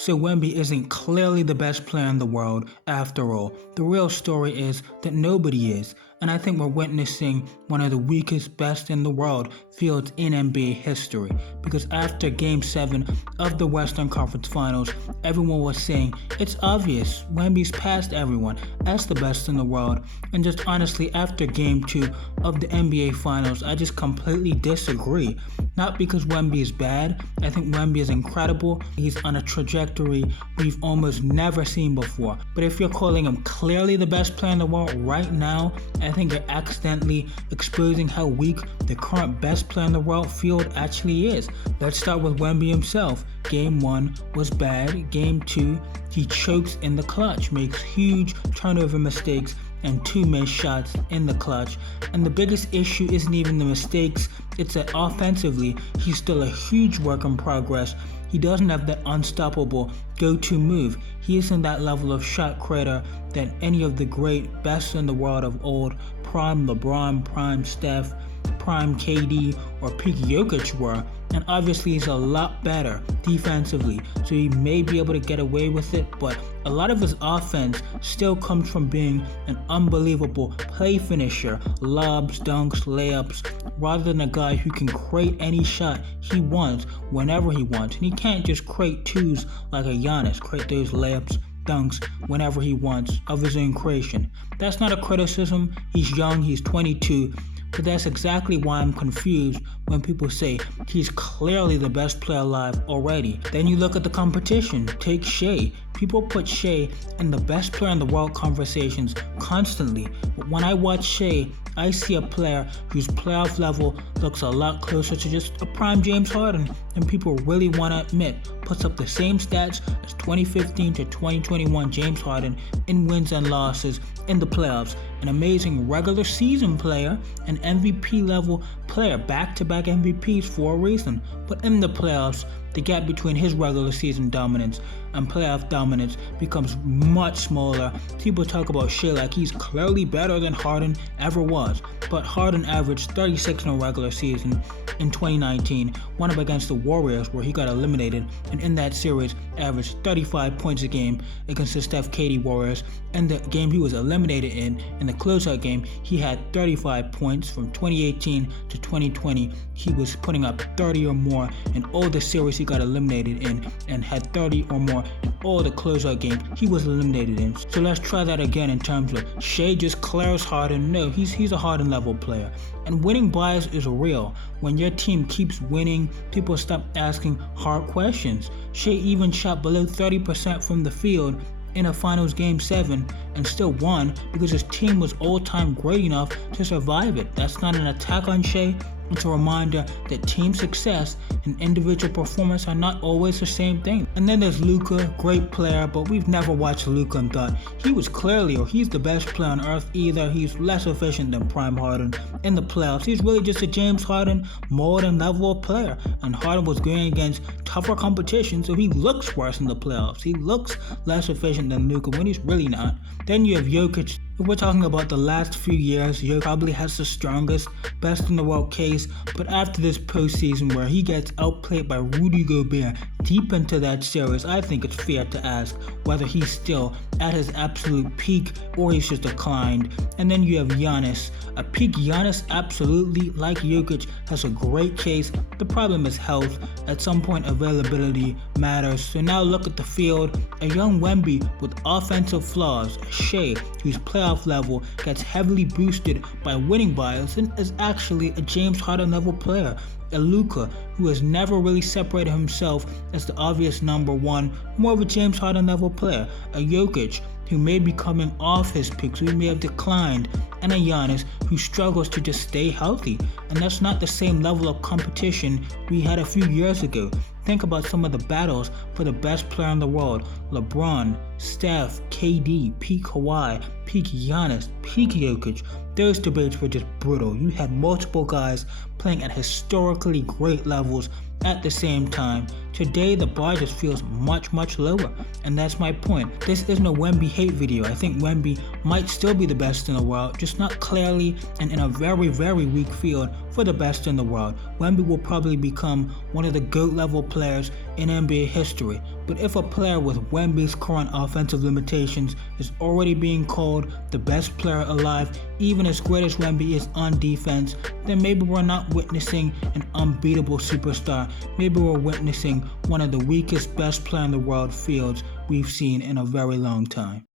So Wemby isn't clearly the best player in the world after all. The real story is that nobody is, and I think we're witnessing one of the weakest, best in the world fields in NBA history. Because after Game 7 of the Western Conference Finals, everyone was saying, it's obvious, Wemby's past everyone as the best in the world. And just honestly, after Game 2 of the NBA Finals, I just completely disagree. Not because Wemby is bad, I think Wemby is incredible. He's on a trajectory we've almost never seen before. But if you're calling him clearly the best player in the world right now, I think you're accidentally exposing how weak the current best player in the world field actually is. Let's start with Wemby himself. Game 1 was bad. Game 2, he chokes in the clutch, makes huge turnover mistakes and 2 missed shots in the clutch. And the biggest issue isn't even the mistakes, it's that offensively, he's still a huge work in progress. He doesn't have that unstoppable go-to move. He isn't that level of shot creator that any of the great best in the world of old, prime LeBron, prime Steph, prime KD, or peak Jokic were. And obviously he's a lot better defensively, so he may be able to get away with it, but a lot of his offense still comes from being an unbelievable play finisher, lobs, dunks, layups, rather than a guy who can create any shot he wants whenever he wants. And he can't just create twos like a Giannis, create those layups, dunks whenever he wants of his own creation. That's not a criticism. He's young, he's 22. But that's exactly why I'm confused when people say he's clearly the best player alive already. Then you look at the competition. Take Shai. People put Shai in the best player in the world conversations constantly. But when I watch Shai, I see a player whose playoff level looks a lot closer to just a prime James Harden than people really want to admit. Puts up the same stats as 2015 to 2021 James Harden in wins and losses in the playoffs. An amazing regular season player, an MVP level player, back-to-back MVPs for a reason. But in the playoffs, the gap between his regular season dominance and playoff dominance becomes much smaller. People talk about Shai like he's clearly better than Harden ever was, but Harden averaged 36 in a regular season in 2019, went up against the Warriors where he got eliminated, and in that series averaged 35 points a game against the Steph KD Warriors. In the game he was eliminated in the closeout game, he had 35 points. From 2018 to 2020, he was putting up 30 or more in all the series he got eliminated in, and had 30 or more in all the closeout games he was eliminated in. So let's try that again in terms of Shai just clears Harden. No, he's a Harden level player. And winning bias is real. When your team keeps winning, people stop asking hard questions. Shai even shot below 30% from the field in a finals game 7 and still won because his team was all-time great enough to survive it. That's not an attack on Shai. It's a reminder that team success and individual performance are not always the same thing. And then there's Luka, great player, but we've never watched Luka and thought he was clearly or he's the best player on earth either. He's less efficient than prime Harden in the playoffs. He's really just a James Harden modern level of player. And Harden was going against tougher competition, so he looks worse in the playoffs. He looks less efficient than Luka when he's really not. Then you have Jokic. If we're talking about the last few years, Jokic probably has the strongest, best in the world case, but after this postseason where he gets outplayed by Rudy Gobert deep into that series, I think it's fair to ask whether he's still at his absolute peak or he's just declined. And then you have Giannis. A peak Giannis, absolutely, like Jokic, has a great case. The problem is health. At some point, availability matters. So now look at the field. A young Wemby with offensive flaws, a Shai whose playoff level gets heavily boosted by winning bias and is actually a James Harden level player. A Luka who has never really separated himself as the obvious number one, more of a James Harden level player. A Jokic who may be coming off his peak, so he may have declined, and a Giannis who struggles to just stay healthy. And that's not the same level of competition we had a few years ago. Think about some of the battles for the best player in the world. LeBron, Steph, KD, peak Kawhi, peak Giannis, peak Jokic. Those debates were just brutal. You had multiple guys playing at historically great levels at the same time. Today the bar just feels much lower, and that's my point. This isn't a Wemby hate video. I think Wemby might still be the best in the world, just not clearly and in a very weak field for the best in the world. Wemby will probably become one of the GOAT level players in NBA history. But if a player with Wemby's current offensive limitations is already being called the best player alive, even as great as Wemby is on defense, then maybe we're not witnessing an unbeatable superstar. Maybe we're witnessing one of the weakest best player in the world fields we've seen in a very long time.